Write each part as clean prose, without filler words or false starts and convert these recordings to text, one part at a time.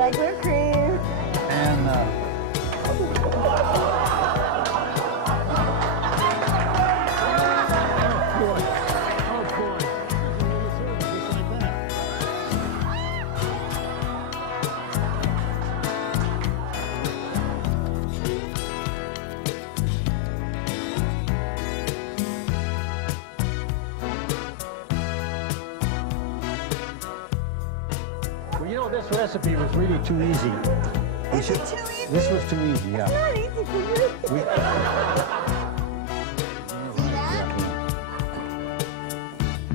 like whipped cream. And you know, this recipe was really too easy. Is it too easy? This was too easy, yeah. It's not easy for you. We, See that?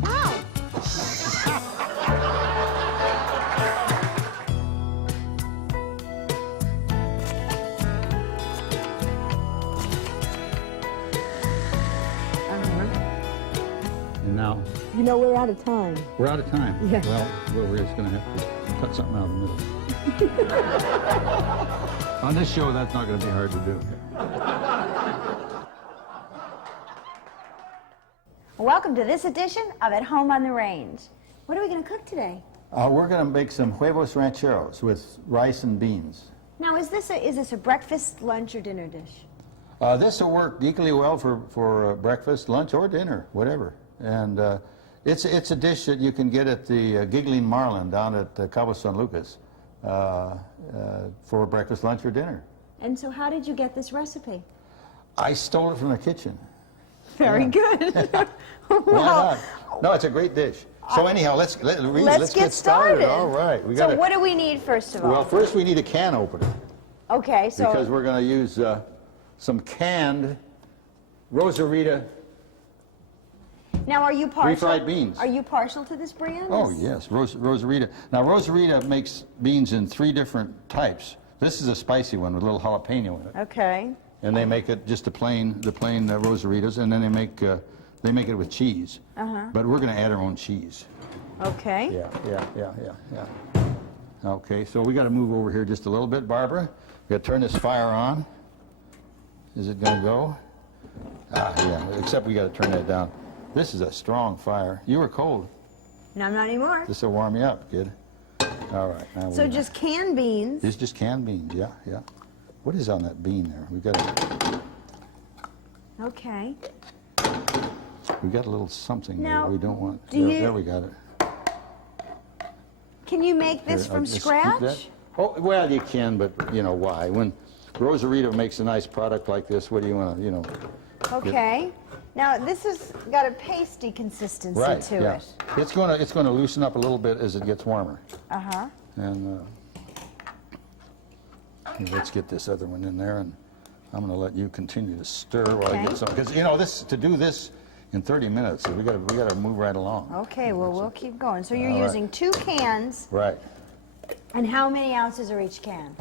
Wow. and now You know, we're out of time. we're out of time. Yeah. Well, we're just going to have to cut something out of the middle. On this show, that's not going to be hard to do. Welcome to this edition of At Home on the Range. What are we going to cook today? We're going to make some huevos rancheros with rice and beans. Now, is this a breakfast, lunch, or dinner dish? This will work equally well for breakfast, lunch, or dinner, whatever. And it's a dish that you can get at the Giggling Marlin down at Cabo San Lucas for breakfast, lunch, or dinner. And so how did you get this recipe? I stole it from the kitchen. Very good. Why not? No, it's a great dish. So anyhow, let's get started. All right. So what do we need first of all? Well, first we need a can opener. Okay, so... Because we're going to use some canned Rosarita. Now, are you partial? Refried beans. Are you partial to this brand? Oh, yes, Rosarita. Now, Rosarita makes beans in 3 different types. This is a spicy one with a little jalapeno in it. Okay. And they make it just the plain Rosaritas, and then they make it with cheese. But we're going to add our own cheese. Okay. Yeah. Okay, so we got to move over here just a little bit, Barbara. We got to turn this fire on. Is it going to go? Yeah. Except we got to turn that down. This is a strong fire. You were cold. No, not anymore. This will warm you up, kid. All right. Now So just canned beans. It's just canned beans, yeah. What is on that bean there? We got Okay. a little something Now, there we don't want. there we got it. Can you make this from Just keep scratch? that. Oh, well, you can, but you know why? When Rosarita makes a nice product like this, what do you want to, Okay. Now, this has got a pasty consistency to yeah. it. It's going to loosen up a little bit as it gets warmer. Uh-huh. And let's get this other one in there, and I'm going to let you continue to stir while I get some. Because to do this in 30 minutes, we got to move right along. Okay. Well, we'll keep going. So you're All right. using 2 cans. Right. And how many ounces are each can?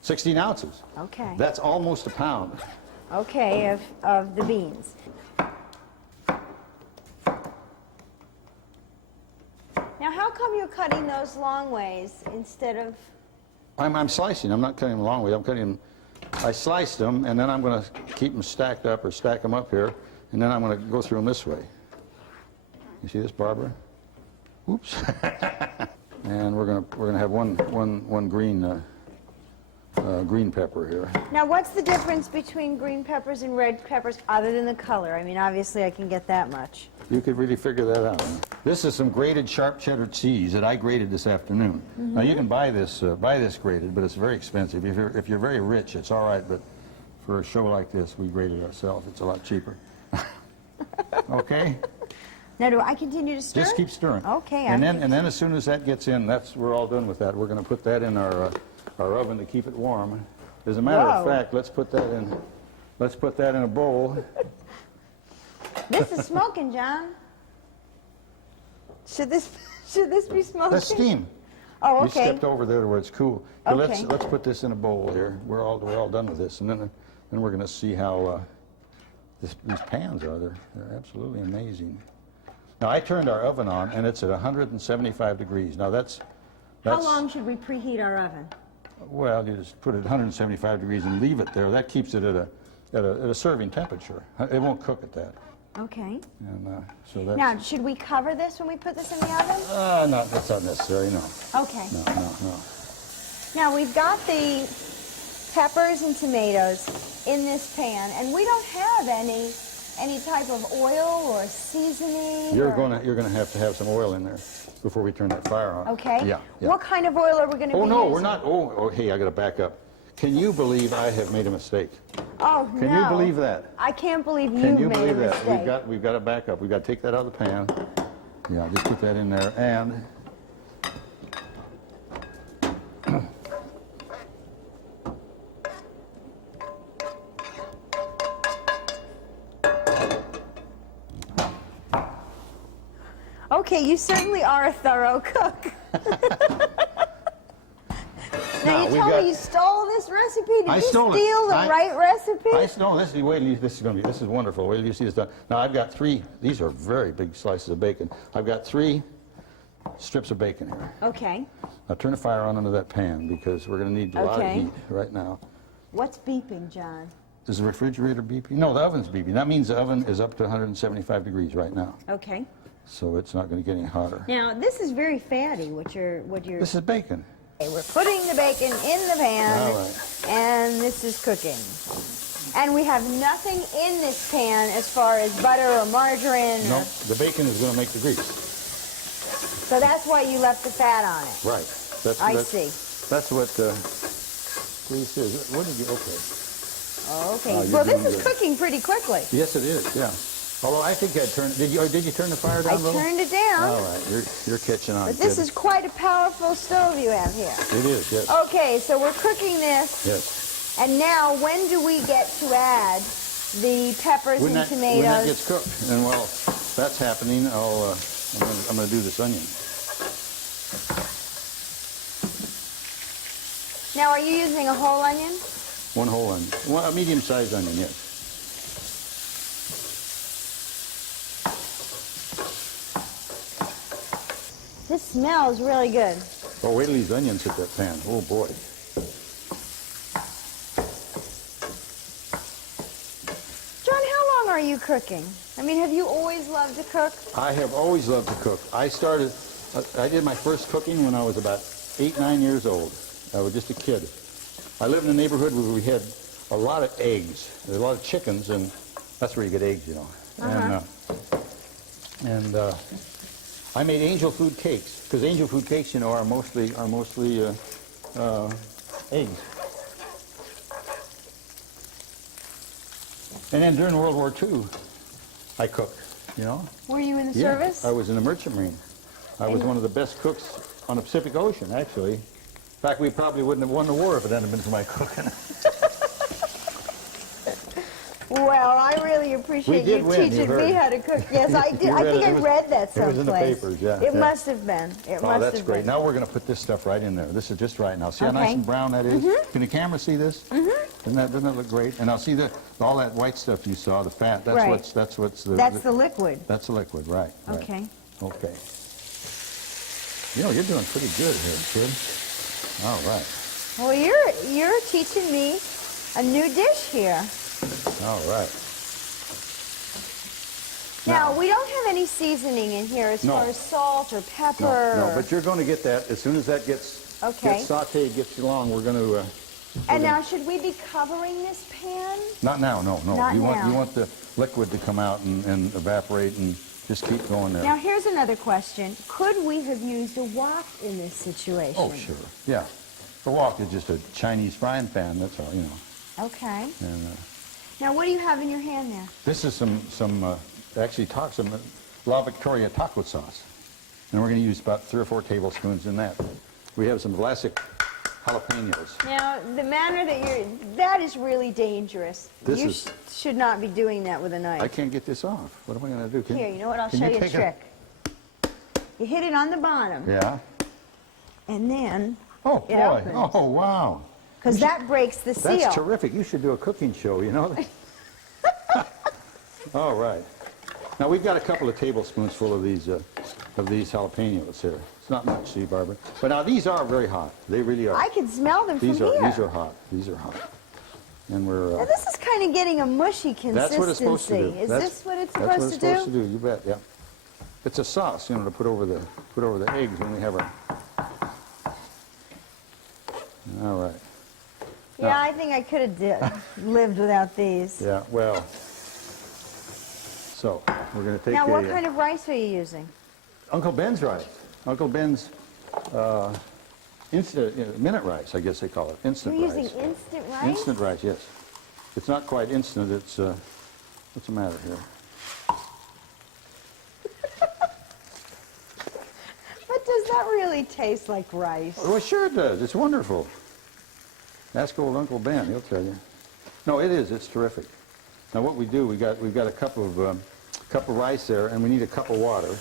16 ounces. Okay. That's almost a pound. Okay, of the beans. Now, how come you're cutting those long ways instead of... I'm slicing. I'm not cutting them a long way. I'm cutting them. I sliced them, and then I'm going to keep them stacked up or stack them up here, and then I'm going to go through them this way. You see this, Barbara? Oops. And we're going to have one green green pepper here. Now, what's the difference between green peppers and red peppers other than the color? I mean, obviously, I can get that much. You could really figure that out. This is some grated sharp cheddar cheese that I grated this afternoon. Now, you can buy this grated, but it's very expensive. If you're very rich, it's all right, but for a show like this, we grate it ourselves. It's a lot cheaper. Okay? Now, do I continue to stir? Just keep stirring. Okay. And then as soon as that gets in, we're all done with that. We're going to put that in our oven to keep it warm. As a matter of fact, let's put that in a bowl. This is smoking, John. Should this be smoking? That's steam. Oh, okay. You stepped over there where it's cool. So Okay. let's put this in a bowl here. We're all done with this, and then we're going to see how these pans are. They're absolutely amazing. Now I turned our oven on, and it's at 175 degrees. Now that's How long should we preheat our oven? Well, you just put it at 175 degrees and leave it there. That keeps it at a serving temperature. It won't cook at that. Okay. And so that's... Now, should we cover this when we put this in the oven? No, that's not necessary, no. Okay. No. Now, we've got the peppers and tomatoes in this pan, and we don't have any type of oil or seasoning. You're gonna have to have some oil in there before we turn that fire on. Okay. Yeah. What kind of oil are we going to be Oh, no, using? we're not. Oh, hey, I got to back up. Can you believe I have made a mistake? Oh, no. Can you believe that? I can't believe Can you've you made believe a that? mistake. We've got to back up. We've got to take that out of the pan. Yeah, just put that in there. And Okay, you certainly are a thorough cook. Now, you told me you stole this recipe. Did I you stole it. steal the right recipe? No, this is wonderful. Wait till you see this done. Now I've got 3. These are very big slices of bacon. I've got 3 strips of bacon here. Okay. Now turn the fire on under that pan because we're going to need a lot of Okay. heat right now. What's beeping, John? Is the refrigerator beeping? No, the oven's beeping. That means the oven is up to 175 degrees right now. Okay. So it's not going to get any hotter. Now, this is very fatty, what you're... This is bacon. Okay, we're putting the bacon in the pan, All right. and this is cooking. And we have nothing in this pan as far as butter or margarine. No, the bacon is going to make the grease. So that's why you left the fat on it. Right. I see. That's what grease is. What did you... Okay. Okay. Oh, you're Well, this doing is good. cooking pretty quickly. Yes, it is, yeah. Although I think I turned... Did you turn the fire down a I little? turned it down. All right. You're catching on. But this Good. is quite a powerful stove you have here. It is, yes. Okay, so we're cooking this. Yes. And now, when do we get to add the peppers When and that tomatoes? gets cooked, and while that's happening, I'm going to do this onion. Now, are you using a whole onion? 1 whole onion. Well, a medium-sized onion, yes. This smells really good. Oh, wait till these onions hit that pan. Oh, boy. John, how long are you cooking? I mean, have you always loved to cook? I have always loved to cook. I did my first cooking when I was about 8, 9 years old. I was just a kid. I lived in a neighborhood where we had a lot of eggs. There were a lot of chickens, and that's where you get eggs, you know. And I made angel food cakes, because angel food cakes, you know, are mostly eggs. And then during World War II, I cooked, you know. Were you in the Yeah, service? I was in the Merchant Marine. I was one of the best cooks on the Pacific Ocean, actually. In fact, we probably wouldn't have won the war if it hadn't been for my cooking. Well, I really appreciate you teaching me how to cook. Yes, I did. I think I read that someplace. It was in the papers, yeah. It yeah. must have been. It Oh, must that's have great. been. Now we're going to put this stuff right in there. This is just right now. See how Okay. nice and brown that is? Can the camera see this? Doesn't that look great? And I'll see all that white stuff you saw, the fat. That's Right. what's the. That's the liquid. That's the liquid, right? Okay. Okay. You know, you're doing pretty good here, kid. All right. Well, you're teaching me a new dish here. All right. Now, we don't have any seasoning in here as No. far as salt or pepper. No, but you're going to get that as soon as that gets sauteed, gets along. We're going to. And now, should we be covering this pan? Not now, no. Not you now. want the liquid to come out and evaporate and just keep going there. Now, here's another question. Could we have used a wok in this situation? Oh, sure. Yeah. The wok is just a Chinese frying pan. That's all, you know. Okay. And Now, what do you have in your hand there? this is some La Victoria taco sauce, and we're going to use about 3 or 4 tablespoons in that. We have some Vlasic jalapenos. Now, the manner that is really dangerous. This you is- should not be doing that with a knife. I can't get this off. What am I going to do? Here, you know what? I'll can show you a take trick. You hit it on the bottom, Yeah. and then Oh, it boy. opens. Oh, wow. Because that breaks the seal. That's terrific. You should do a cooking show, you know? All right. Now, we've got a couple of tablespoons full of these jalapenos here. It's not much, see, Barbara? But now, these are very hot. They really are. I can smell them These from are here. These are hot. These are hot. And we're... Now, this is kind kind of getting a mushy consistency. That's what it's supposed to do. Is this what it's That's supposed what it's supposed to do. You bet. Yeah. It's a sauce, you know, to put over the eggs when we have our. All right. Yeah, Now, I think I could have lived without these. Yeah. Well. So we're going to take Now, what kind of rice are you using? Uncle Ben's rice. Uncle Ben's instant minute rice, I guess they call it. Instant You're rice. using instant rice? Instant rice, yes. It's not quite instant. It's what's the matter here? But does that really taste like rice? Well, sure it does. It's wonderful. Ask old Uncle Ben. He'll tell you. No, it is. It's terrific. Now what we do, we've got a cup of rice there, and we need a cup of water.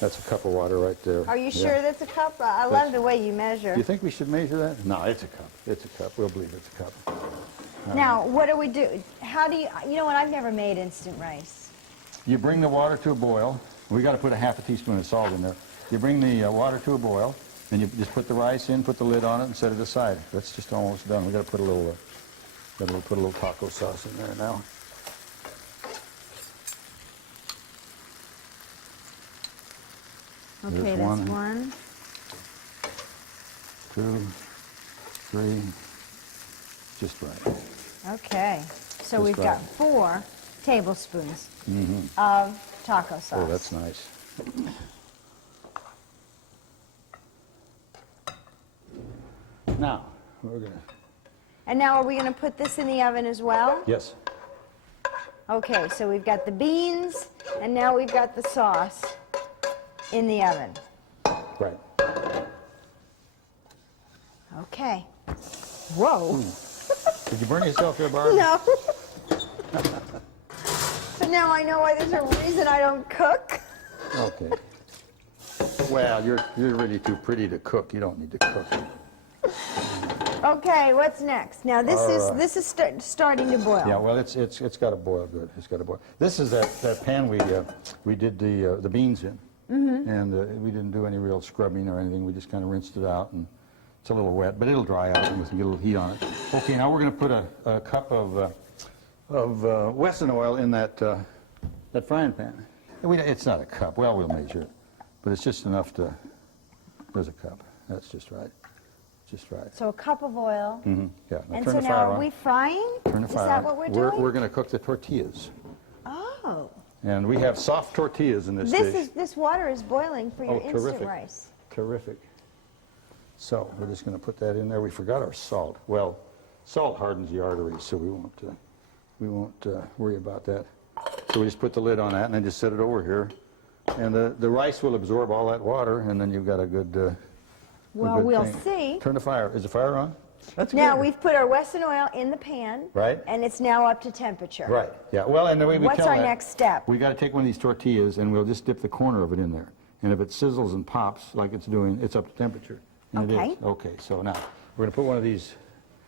That's a cup of water right there. Are you sure that's a cup? I love the way you measure. Do you think we should measure that? No, it's a cup. It's a cup. We'll believe it's a cup. Now, what do we do? How do you know what? I've never made instant rice. You bring the water to a boil. We got to put a half a teaspoon of salt in there. You bring the water to a boil, and you just put the rice in, put the lid on it, and set it aside. That's just almost done. We got to put a little taco sauce in there now. Okay, There's that's 1, 2, 3. Just right. Okay, so Just we've right. got 4 tablespoons of taco sauce. Oh, that's nice. Now, we're going to... And now are we going to put this in the oven as well? Yes. Okay, so we've got the beans, and now we've got the sauce in the oven. Right. Okay. Whoa. Did you burn yourself there, Barb? No. So now I know why there's a reason I don't cook. Okay. Well, you're really too pretty to cook. You don't need to cook. Okay, what's next? Now this is starting to boil. Yeah, well, it's got to boil good. It's got to boil. This is that pan we did the beans in, and we didn't do any real scrubbing or anything. We just kind of rinsed it out, and it's a little wet, but it'll dry out and we can get a little heat on it. Okay, now we're going to put a cup of Wesson oil in that frying pan. It's not a cup. Well, we'll measure it, but it's just enough to. There's a cup. That's just right. Just right. So a cup of oil. Mm-hmm. Yeah. Now And turn so the now fire are on. we frying? Turn the fire Is that on. what we're doing? We're going to cook the tortillas. Oh. And we have soft tortillas in this dish. This water is boiling for your instant terrific. rice. Terrific. So we're just going to put that in there. We forgot our salt. Well, salt hardens the arteries, so we won't worry about that. So we just put the lid on that and then just set it over here. And the rice will absorb all that water, and then you've got a good Well, good we'll thing. see. Turn the fire. Is the fire on? That's Now good. we've put our Wesson oil in the pan. Right. And it's now up to temperature. Right. Yeah. Well, and the way we What's tell our that, next step? We got to take one of these tortillas and we'll just dip the corner of it in there. And if it sizzles and pops like it's doing, it's up to temperature. And Okay. It is. Okay. So now we're going to put one of these.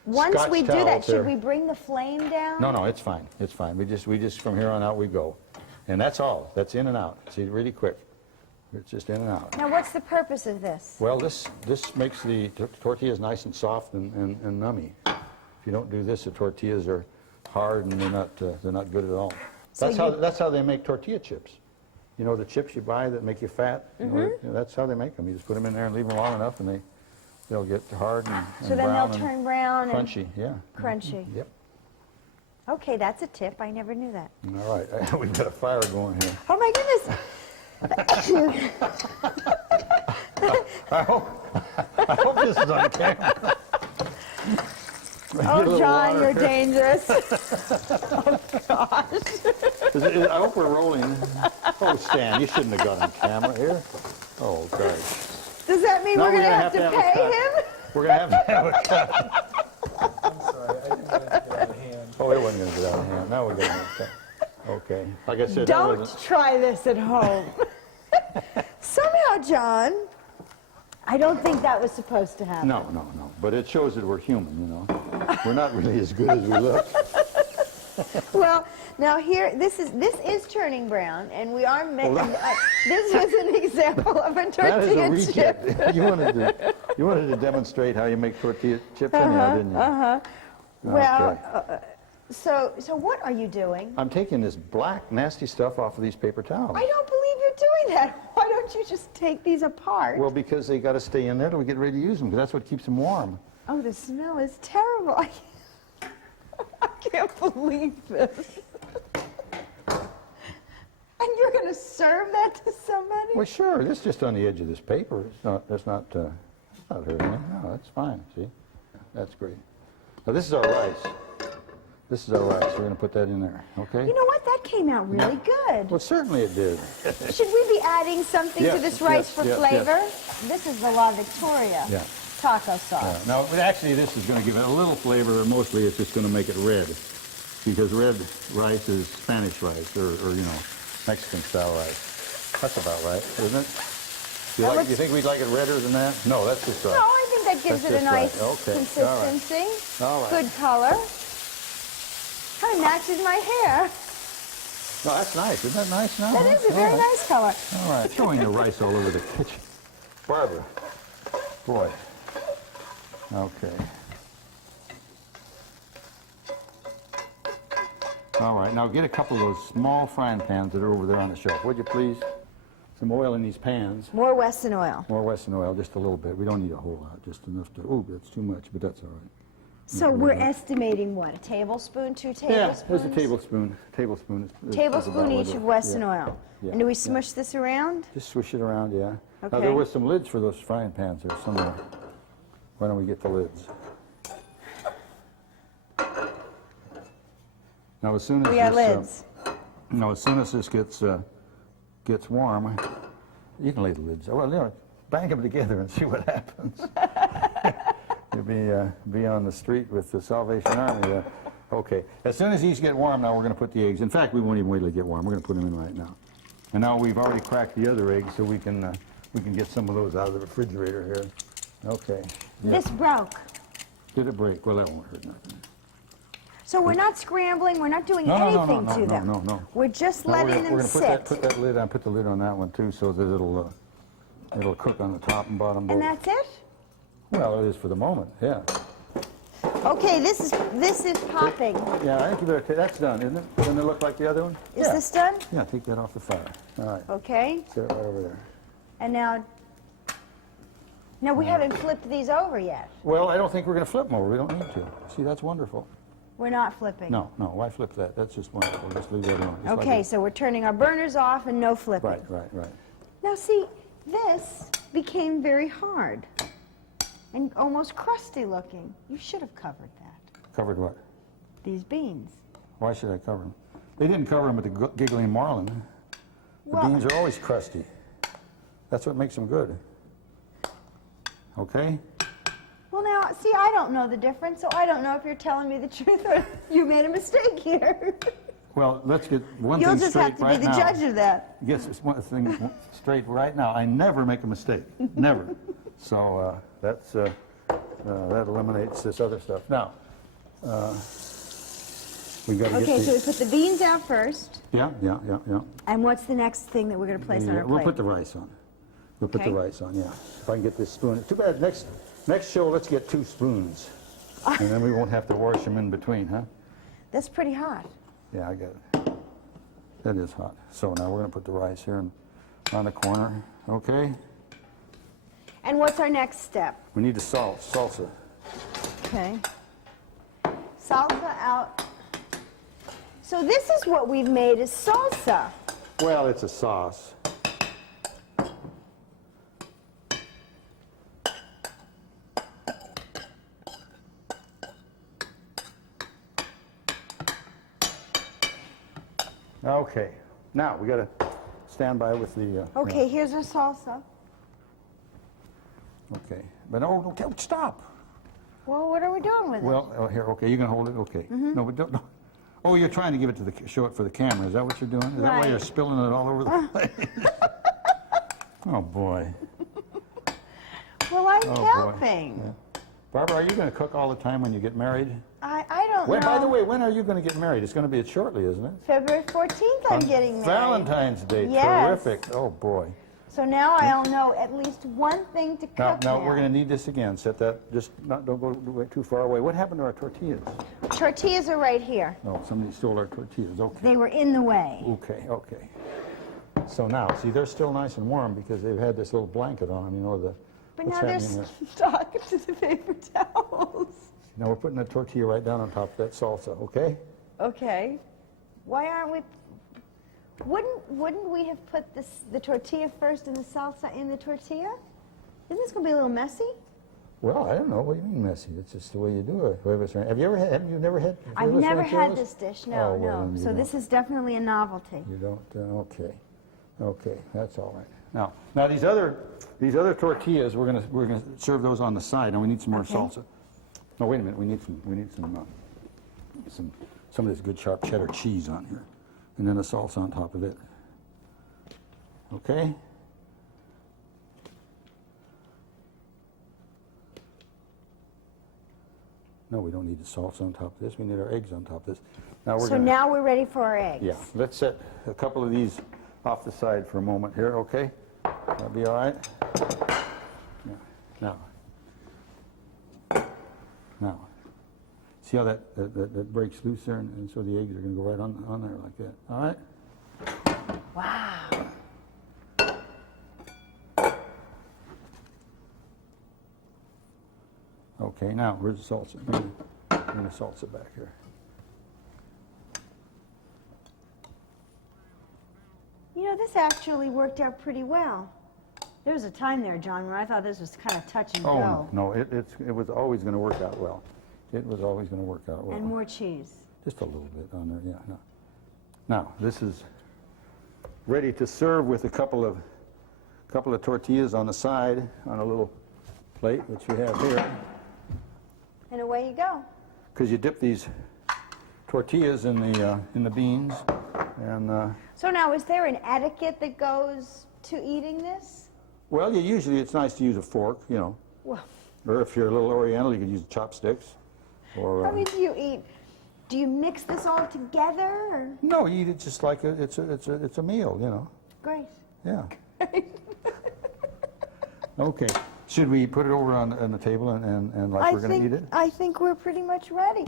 Once Scotch we do that, towels should there. we bring the flame down? No, it's fine. It's fine. We just from here on out we go, and that's all. That's in and out. See, really quick. It's just in and out. Now, what's the purpose of this? Well, this makes the tortillas nice and soft and nummy. If you don't do this, the tortillas are hard and they're not good at all. So That's how they make tortilla chips. You know the chips you buy that make you fat. You know, that's how they make them. You just put them in there and leave them long enough, and they'll get hard and So then brown they'll and turn brown and crunchy. Yeah. crunchy. Yep. Okay, that's a tip. I never knew that. All right. We've got a fire going here. Oh my goodness! I hope this is on camera. Oh, John, you're dangerous. Oh, gosh. I hope we're rolling. Oh, Stan, you shouldn't have got on camera here. Oh, gosh. Does that mean Now we're going to have to a pay cut. him? We're going to have a cut. I'm sorry, I didn't want it to get out of hand. Oh, it wasn't going to get out of hand. Now we're going to have a cut. Okay. Like I said, that Don't wasn't... try this at home. Somehow, John, I don't think that was supposed to happen. No. But it shows that we're human, you know. We're not really as good as we look. Well, now here, this is turning brown, and we are making. This was an example of a That is a tortilla chip. recap. You wanted to demonstrate how you make tortilla chips anyhow, didn't you? Well, Okay. So what are you doing? I'm taking this black, nasty stuff off of these paper towels. I don't believe you're doing that. Why don't you just take these apart? Well, because they got to stay in there till we get ready to use them, because that's what keeps them warm. Oh, the smell is terrible. I can't believe this. And you're going to serve that to somebody? Well, sure. This is just on the edge of this paper. It's not. That's not. It's not hurting me. No, that's fine. See, that's great. Now this is our rice. This is our rice. We're going to put that in there. Okay. You know what? That came out really good. Well, certainly it did. Should we be adding something to this rice for flavor? Yes. This is the La Victoria taco sauce. No, but actually this is going to give it a little flavor. Mostly it's just going to make it red, because red rice is Spanish rice, or you know, Mexican style rice. That's about right, isn't it? You think we'd like it redder than that? No, that's just right. No, I think that gives it a nice consistency. All right. Good color. Kind of matches my hair. No, that's nice. Isn't that nice now? That is a very nice color. All right. Throwing the rice all over the kitchen. Barbara. Boy. Okay. All right. Now get a couple of those small frying pans that are over there on the shelf. Would you please? Some oil in these pans. More Wesson oil. More Wesson oil, just a little bit. We don't need a whole lot, just enough to... Oh, that's too much, but that's all right. So we're estimating what? A tablespoon, 2 tablespoons? Yeah, there's a tablespoon. Tablespoon Each of Wesson oil. Yeah, And do we smush this around? Just swish it around, yeah. Okay. Now, there were some lids for those frying pans there somewhere. Why don't we get the lids? Now, as soon as We got lids. As soon as this gets warm, you can lay the lids. Well, you know, bang them together and see what happens. You'll be on the street with the Salvation Army there. Okay. As soon as these get warm, now we're going to put the eggs. In fact, we won't even wait till they get warm. We're going to put them in right now. And now we've already cracked the other eggs, so we can get some of those out of the refrigerator here. Okay. This broke. Did it break? Well, that won't hurt nothing. So we're not scrambling, we're not doing anything to them. No. We're just No, letting them we're sit. gonna put that lid on. Put the lid on that one too, so that it'll cook on the top and bottom both. And that's it? Well, it is for the moment. Yeah. Okay, this is popping. Yeah, I think you better take. That's done, isn't it? Doesn't it look like the other one? Is this done? Yeah, take that off the fire. All right. Okay. Set it right over there. And now we haven't flipped these over yet. Well, I don't think we're going to flip them over. We don't need to. See, that's wonderful. We're not flipping. No. Why flip that? That's just wonderful. Just leave that alone. Just Okay, like so we're turning our burners off and no flipping. Right. Now see, this became very hard and almost crusty looking. You should have covered that. Covered what? These beans. Why should I cover them? They didn't cover them with the giggling marlin. The beans are always crusty. That's what makes them good. Okay? Well, now, see, I don't know the difference, so I don't know if you're telling me the truth or you made a mistake here. Well, let's get one You'll thing just straight have to right be the now. judge of that. Get this one thing straight right now. I never make a mistake. Never. So that eliminates this other stuff. Now, we've got to get Okay, these. so we put the beans out first. Yeah. And what's the next thing that we're going to place on our We'll plate? put the rice on. We'll put the Okay. rice on, yeah. If I can get this spoon. Too bad, next show, let's get 2 spoons. And then we won't have to wash them in between, huh? That's pretty hot. Yeah, I get it. That is hot. So now we're going to put the rice here on the corner, okay? And what's our next step? We need the salsa. Okay. Salsa out. So this is what we've made is salsa. Well, it's a sauce. Okay. Now, we got to stand by with the... Okay, here's our salsa. Okay. But don't stop. Well, what are we doing with it? Well, here, okay, you can hold it, okay. No, but don't. Oh, you're trying to give it to show it for the camera. Is that what you're doing? Is that why Right. you're spilling it all over the place? Oh, boy. Well, I'm Oh, boy. helping. Yeah. Barbara, are you going to cook all the time when you get married? I don't know. By the way, when are you going to get married? It's going to be shortly, isn't it? February 14th I'm getting married. Valentine's Day. Yes. Terrific. Oh, boy. So now I'll know at least one thing to cook Now we're going to need this again. Set that, don't go too far away. What happened to our tortillas? Tortillas are right here. Oh, somebody stole our tortillas. Okay. They were in the way. Okay, okay. So now, see, they're still nice and warm because they've had this little blanket on them, you know, But what's now they're happening here. stuck to the paper towels. Now we're putting the tortilla right down on top of that salsa, okay? Okay. Why aren't we... Wouldn't we have put the tortilla first and the salsa in the tortilla? Isn't this going to be a little messy? Well, I don't know. What do you mean messy? It's just the way you do it. Have you never had? I've never had this dish, no, Oh, well, no. then you So this is definitely a novelty. You don't? Okay. Okay, that's all right. Now these other tortillas, we're gonna serve those on the side. Now we need some more Okay. salsa. No, wait a minute. We need some of this good sharp cheddar cheese on here, and then the salsa on top of it. Okay. No, we don't need the salsa on top of this. We need our eggs on top of this. Now we're ready for our eggs. Yeah, let's set a couple of these off the side for a moment here, okay? That'll be all right. Now, see how that breaks loose there, and so the eggs are going to go right on there like that. All right? Wow. Okay, now where's the salsa? Bring the salsa back here. You know, this actually worked out pretty well. There was a time there, John, where I thought this was kind of touch and Oh, go. no, it was always going to work out well. It was always going to work out well. And more cheese. Just a little bit on there, yeah. No. Now, this is ready to serve with a couple of tortillas on the side on a little plate, which we have here. And away you go. Because you dip these tortillas in the beans, and So now, is there an etiquette that goes to eating this? well, usually it's nice to use a fork, you know, Well, or if you're a little Oriental, you could use chopsticks. Or how many do you mix this all together? Or? no, you eat it just like it's a meal, you know. Great. Yeah. Okay. Should we put it over on the table and like we're going to eat it? I think we're pretty much ready.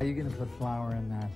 Are you going to put flour in that?